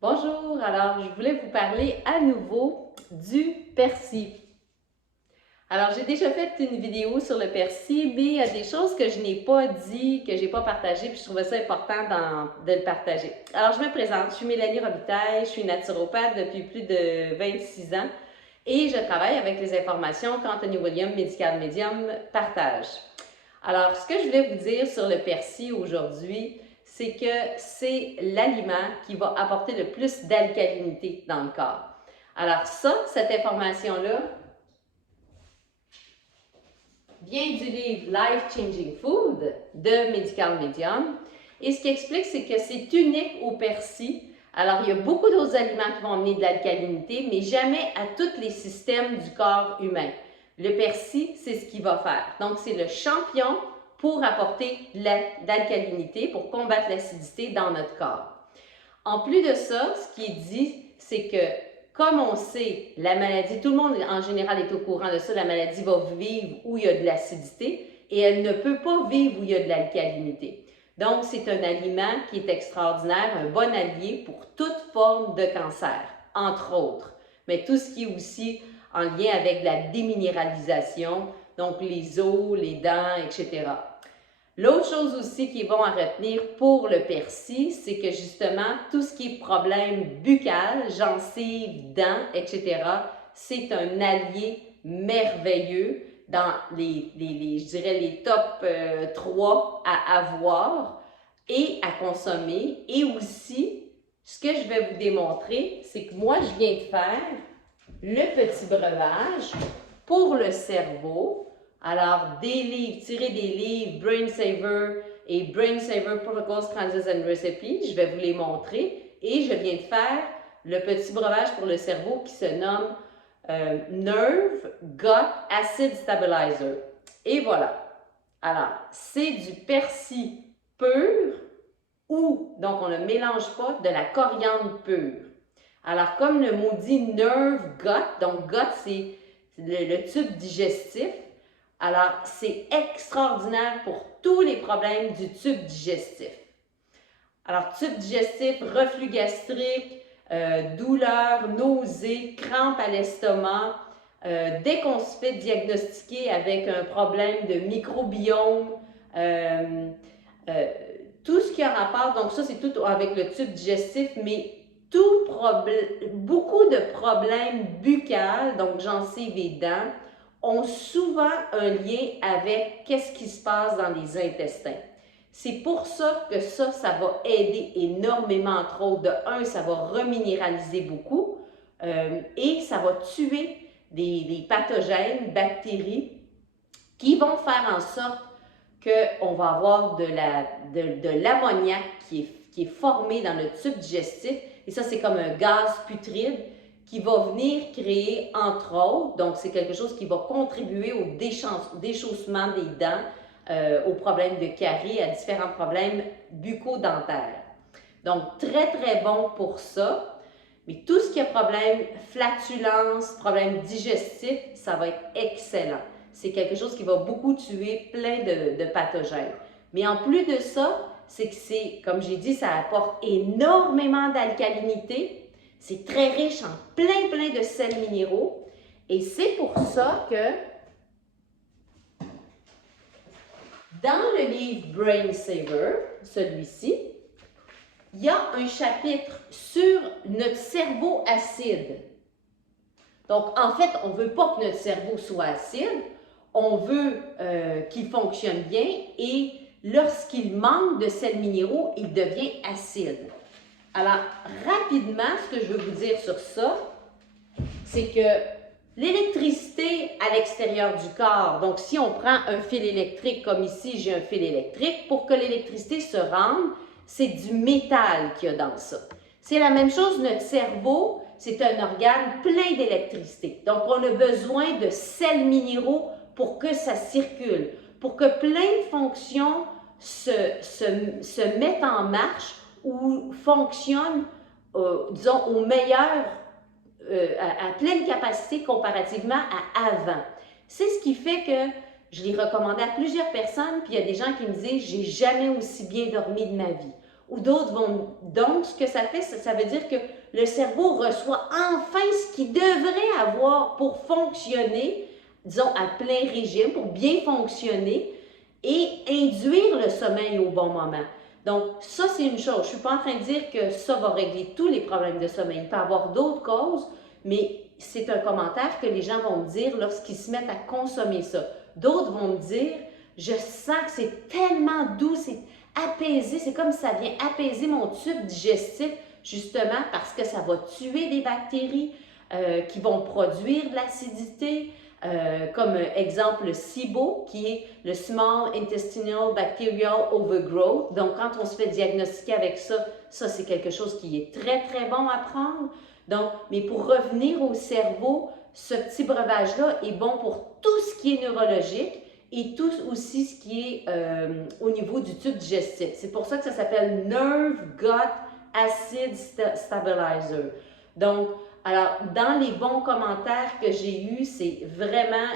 Bonjour, alors je voulais vous parler à nouveau du persil. Alors j'ai déjà fait une vidéo sur le persil, mais il y a des choses que je n'ai pas dit, que je n'ai pas partagées, puis je trouvais ça important de le partager. Alors je me présente, je suis Mélanie Robitaille, je suis naturopathe depuis plus de 26 ans et je travaille avec les informations qu'Anthony William, Medical Medium, partage. Alors, ce que je voulais vous dire sur le persil aujourd'hui, c'est que c'est l'aliment qui va apporter le plus d'alcalinité dans le corps. Alors ça, cette information-là, vient du livre Life Changing Food de Medical Medium. Et ce qui explique, c'est que c'est unique au persil. Alors, il y a beaucoup d'autres aliments qui vont amener de l'alcalinité, mais jamais à tous les systèmes du corps humain. Le persil, c'est ce qu'il va faire. Donc, c'est le champion pour apporter de l'alcalinité, pour combattre l'acidité dans notre corps. En plus de ça, ce qui est dit, c'est que comme on sait, la maladie, tout le monde en général est au courant de ça, la maladie va vivre où il y a de l'acidité et elle ne peut pas vivre où il y a de l'alcalinité. Donc, c'est un aliment qui est extraordinaire, un bon allié pour toute forme de cancer, entre autres. Mais tout ce qui est aussi en lien avec la déminéralisation, donc les os, les dents, etc. L'autre chose aussi qui est bon à retenir pour le persil, c'est que justement, tout ce qui est problème buccal, gencives, dents, etc., c'est un allié merveilleux dans je dirais les top 3 à avoir et à consommer. Et aussi, ce que je vais vous démontrer, c'est que moi, je viens de faire le petit breuvage pour le cerveau. Alors, des livres, tirés des livres Brain Saver et Brain Saver Protocols, Cleanses and Recipes, je vais vous les montrer. Et je viens de faire le petit breuvage pour le cerveau qui se nomme Nerve Gut Acid Stabilizer. Et voilà. Alors, c'est du persil pur ou, donc on ne mélange pas, de la coriandre pure. Alors, comme le mot dit Nerve Gut, donc gut, c'est le tube digestif. Alors, c'est extraordinaire pour tous les problèmes du tube digestif. Alors, tube digestif, reflux gastrique, douleurs, nausées, crampes à l'estomac, dès qu'on se fait diagnostiquer avec un problème de microbiome, tout ce qui a rapport, donc ça c'est tout avec le tube digestif, mais beaucoup de problèmes buccaux, donc gencives et dents, ont souvent un lien avec qu'est-ce qui se passe dans les intestins. C'est pour ça que ça va aider énormément, entre autres. De un, ça va reminéraliser beaucoup et ça va tuer des pathogènes, bactéries qui vont faire en sorte qu'on va avoir de l'ammoniac qui est formé dans le tube digestif. Et ça, c'est comme un gaz putride qui va venir créer, entre autres, donc c'est quelque chose qui va contribuer au déchaussement des dents, aux problèmes de carie, à différents problèmes bucco-dentaires. Donc, très, très bon pour ça. Mais tout ce qui est problème flatulence, problème digestif, ça va être excellent. C'est quelque chose qui va beaucoup tuer plein de pathogènes. Mais en plus de ça, c'est que c'est, comme j'ai dit, ça apporte énormément d'alcalinité. C'est très riche en plein de sels minéraux. Et c'est pour ça que dans le livre Brain Saver, celui-ci, il y a un chapitre sur notre cerveau acide. Donc, en fait, on ne veut pas que notre cerveau soit acide, on veut qu'il fonctionne bien et lorsqu'il manque de sels minéraux, il devient acide. Alors, rapidement, ce que je veux vous dire sur ça, c'est que l'électricité à l'extérieur du corps, donc si on prend un fil électrique, comme ici, j'ai un fil électrique, pour que l'électricité se rende, c'est du métal qu'il y a dans ça. C'est la même chose, notre cerveau, c'est un organe plein d'électricité. Donc, on a besoin de sels minéraux pour que ça circule, pour que plein de fonctions se mettent en marche ou fonctionnent, disons, au meilleur, à pleine capacité comparativement à avant. C'est ce qui fait que je l'ai recommandé à plusieurs personnes, puis il y a des gens qui me disent « j'ai jamais aussi bien dormi de ma vie » ou d'autres vont... Donc, ce que ça fait, ça veut dire que le cerveau reçoit enfin ce qu'il devrait avoir pour fonctionner, disons, à plein régime, pour bien fonctionner et induire le sommeil au bon moment. Donc, ça, c'est une chose. Je ne suis pas en train de dire que ça va régler tous les problèmes de sommeil. Il peut y avoir d'autres causes, mais c'est un commentaire que les gens vont me dire lorsqu'ils se mettent à consommer ça. D'autres vont me dire, je sens que c'est tellement doux, c'est apaisé, c'est comme si ça vient apaiser mon tube digestif, justement parce que ça va tuer des bactéries qui vont produire de l'acidité, comme exemple le SIBO, qui est le Small Intestinal Bacterial Overgrowth. Donc, quand on se fait diagnostiquer avec ça, ça c'est quelque chose qui est très, très bon à prendre. Donc, mais pour revenir au cerveau, ce petit breuvage-là est bon pour tout ce qui est neurologique et tout aussi ce qui est au niveau du tube digestif. C'est pour ça que ça s'appelle Nerve Gut Acid Stabilizer. Donc, alors, dans les bons commentaires que j'ai eus, c'est vraiment,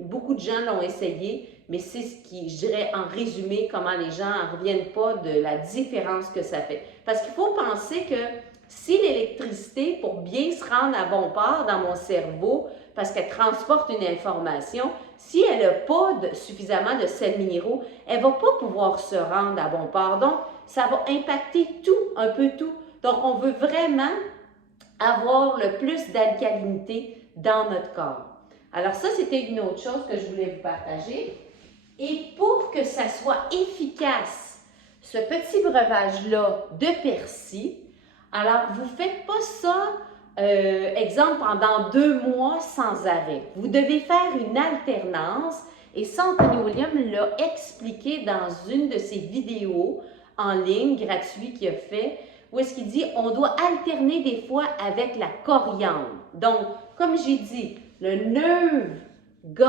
beaucoup de gens l'ont essayé, mais c'est ce qui, je dirais en résumé, comment les gens n'en reviennent pas de la différence que ça fait. Parce qu'il faut penser que si l'électricité, pour bien se rendre à bon port dans mon cerveau, parce qu'elle transporte une information, si elle n'a pas suffisamment de sels minéraux, elle ne va pas pouvoir se rendre à bon port. Donc, ça va impacter tout, un peu tout. Donc, on veut vraiment avoir le plus d'alcalinité dans notre corps. Alors ça, c'était une autre chose que je voulais vous partager. Et pour que ça soit efficace, ce petit breuvage-là de persil, alors vous ne faites pas ça, exemple, pendant 2 mois sans arrêt. Vous devez faire une alternance et ça, Anthony William l'a expliqué dans une de ses vidéos en ligne gratuite qu'il a fait, où est-ce qu'il dit on doit alterner des fois avec la coriandre. Donc, comme j'ai dit, le Nerve Gut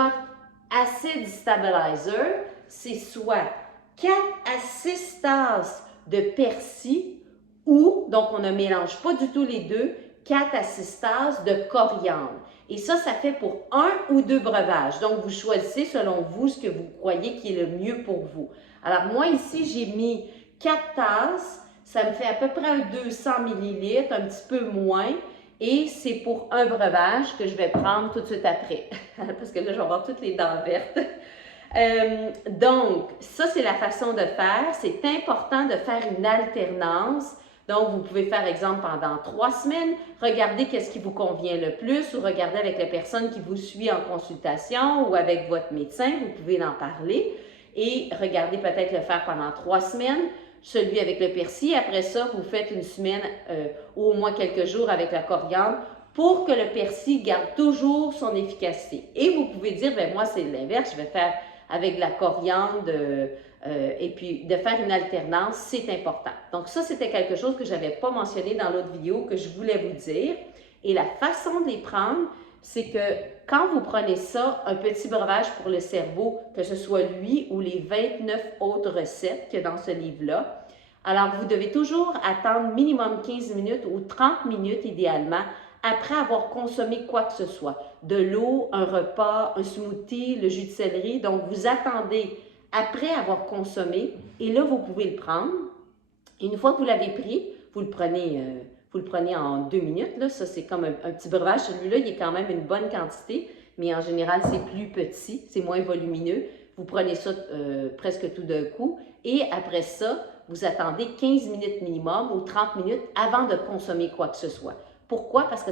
Acid Stabilizer, c'est soit 4 à 6 tasses de persil ou, donc on ne mélange pas du tout les deux, 4 à 6 tasses de coriandre. Et ça fait pour 1 ou 2 breuvages. Donc, vous choisissez selon vous ce que vous croyez qui est le mieux pour vous. Alors, moi ici, j'ai mis 4 tasses. Ça me fait à peu près un 200 ml, un petit peu moins. Et c'est pour un breuvage que je vais prendre tout de suite après. Parce que là, je vais avoir toutes les dents vertes. Donc, ça, c'est la façon de faire. C'est important de faire une alternance. Donc, vous pouvez faire, exemple, pendant 3 semaines, regardez qu'est-ce qui vous convient le plus ou regardez avec la personne qui vous suit en consultation ou avec votre médecin, vous pouvez en parler. Et regardez peut-être le faire pendant 3 semaines, celui avec le persil. Après ça, vous faites une semaine ou au moins quelques jours avec la coriandre pour que le persil garde toujours son efficacité. Et vous pouvez dire, ben moi, c'est l'inverse, je vais faire avec la coriandre et puis de faire une alternance, c'est important. Donc ça, c'était quelque chose que je n'avais pas mentionné dans l'autre vidéo que je voulais vous dire. Et la façon de les prendre, c'est que quand vous prenez ça, un petit breuvage pour le cerveau, que ce soit lui ou les 29 autres recettes qu'il y a dans ce livre-là, alors vous devez toujours attendre minimum 15 minutes ou 30 minutes idéalement après avoir consommé quoi que ce soit. De l'eau, un repas, un smoothie, le jus de céleri. Donc, vous attendez après avoir consommé et là, vous pouvez le prendre. Et une fois que vous l'avez pris, vous le prenez en 2 minutes. Là. Ça, c'est comme un petit breuvage. Celui-là, il est quand même une bonne quantité, mais en général, c'est plus petit, c'est moins volumineux. Vous prenez ça presque tout d'un coup. Et après ça, vous attendez 15 minutes minimum ou 30 minutes avant de consommer quoi que ce soit. Pourquoi? Parce que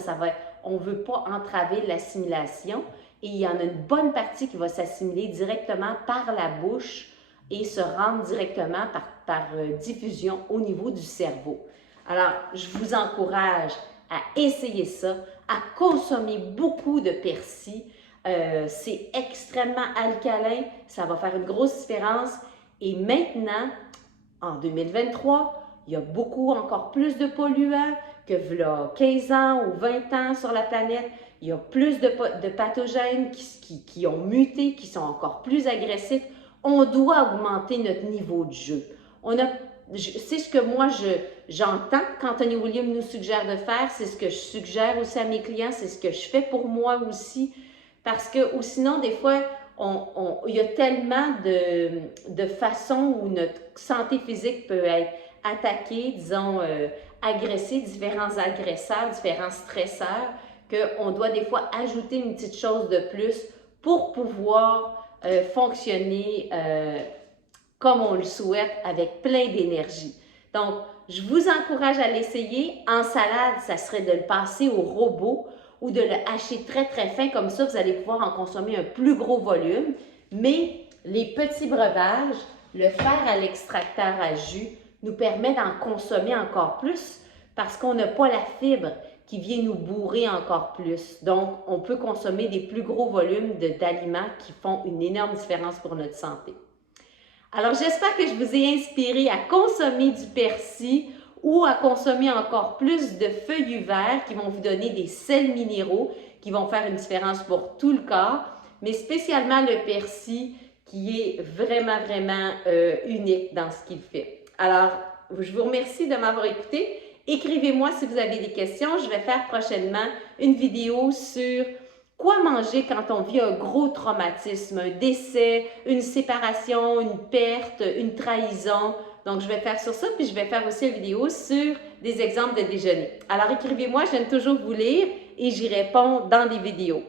on ne veut pas entraver l'assimilation et il y en a une bonne partie qui va s'assimiler directement par la bouche et se rendre directement par diffusion au niveau du cerveau. Alors, je vous encourage à essayer ça, à consommer beaucoup de persil. C'est extrêmement alcalin, ça va faire une grosse différence. Et maintenant, en 2023, il y a encore plus de polluants que v'là 15 ans ou 20 ans sur la planète. Il y a plus de pathogènes qui ont muté, qui sont encore plus agressifs. On doit augmenter notre niveau de jeu. C'est ce que moi j'entends qu'Anthony William nous suggère de faire, c'est ce que je suggère aussi à mes clients, c'est ce que je fais pour moi aussi. Parce que, ou sinon, des fois, il y a tellement de façons où notre santé physique peut être attaquer, disons, agresser différents agresseurs, différents stresseurs, qu'on doit des fois ajouter une petite chose de plus pour pouvoir fonctionner comme on le souhaite, avec plein d'énergie. Donc, je vous encourage à l'essayer. En salade, ça serait de le passer au robot ou de le hacher très très fin, comme ça vous allez pouvoir en consommer un plus gros volume. Mais les petits breuvages, le faire à l'extracteur à jus, nous permet d'en consommer encore plus parce qu'on n'a pas la fibre qui vient nous bourrer encore plus. Donc, on peut consommer des plus gros volumes d'aliments qui font une énorme différence pour notre santé. Alors, j'espère que je vous ai inspiré à consommer du persil ou à consommer encore plus de feuillus verts qui vont vous donner des sels minéraux qui vont faire une différence pour tout le corps, mais spécialement le persil qui est vraiment unique dans ce qu'il fait. Alors, je vous remercie de m'avoir écouté. Écrivez-moi si vous avez des questions. Je vais faire prochainement une vidéo sur quoi manger quand on vit un gros traumatisme, un décès, une séparation, une perte, une trahison. Donc, je vais faire sur ça, puis je vais faire aussi une vidéo sur des exemples de déjeuner. Alors, écrivez-moi, j'aime toujours vous lire et j'y réponds dans des vidéos.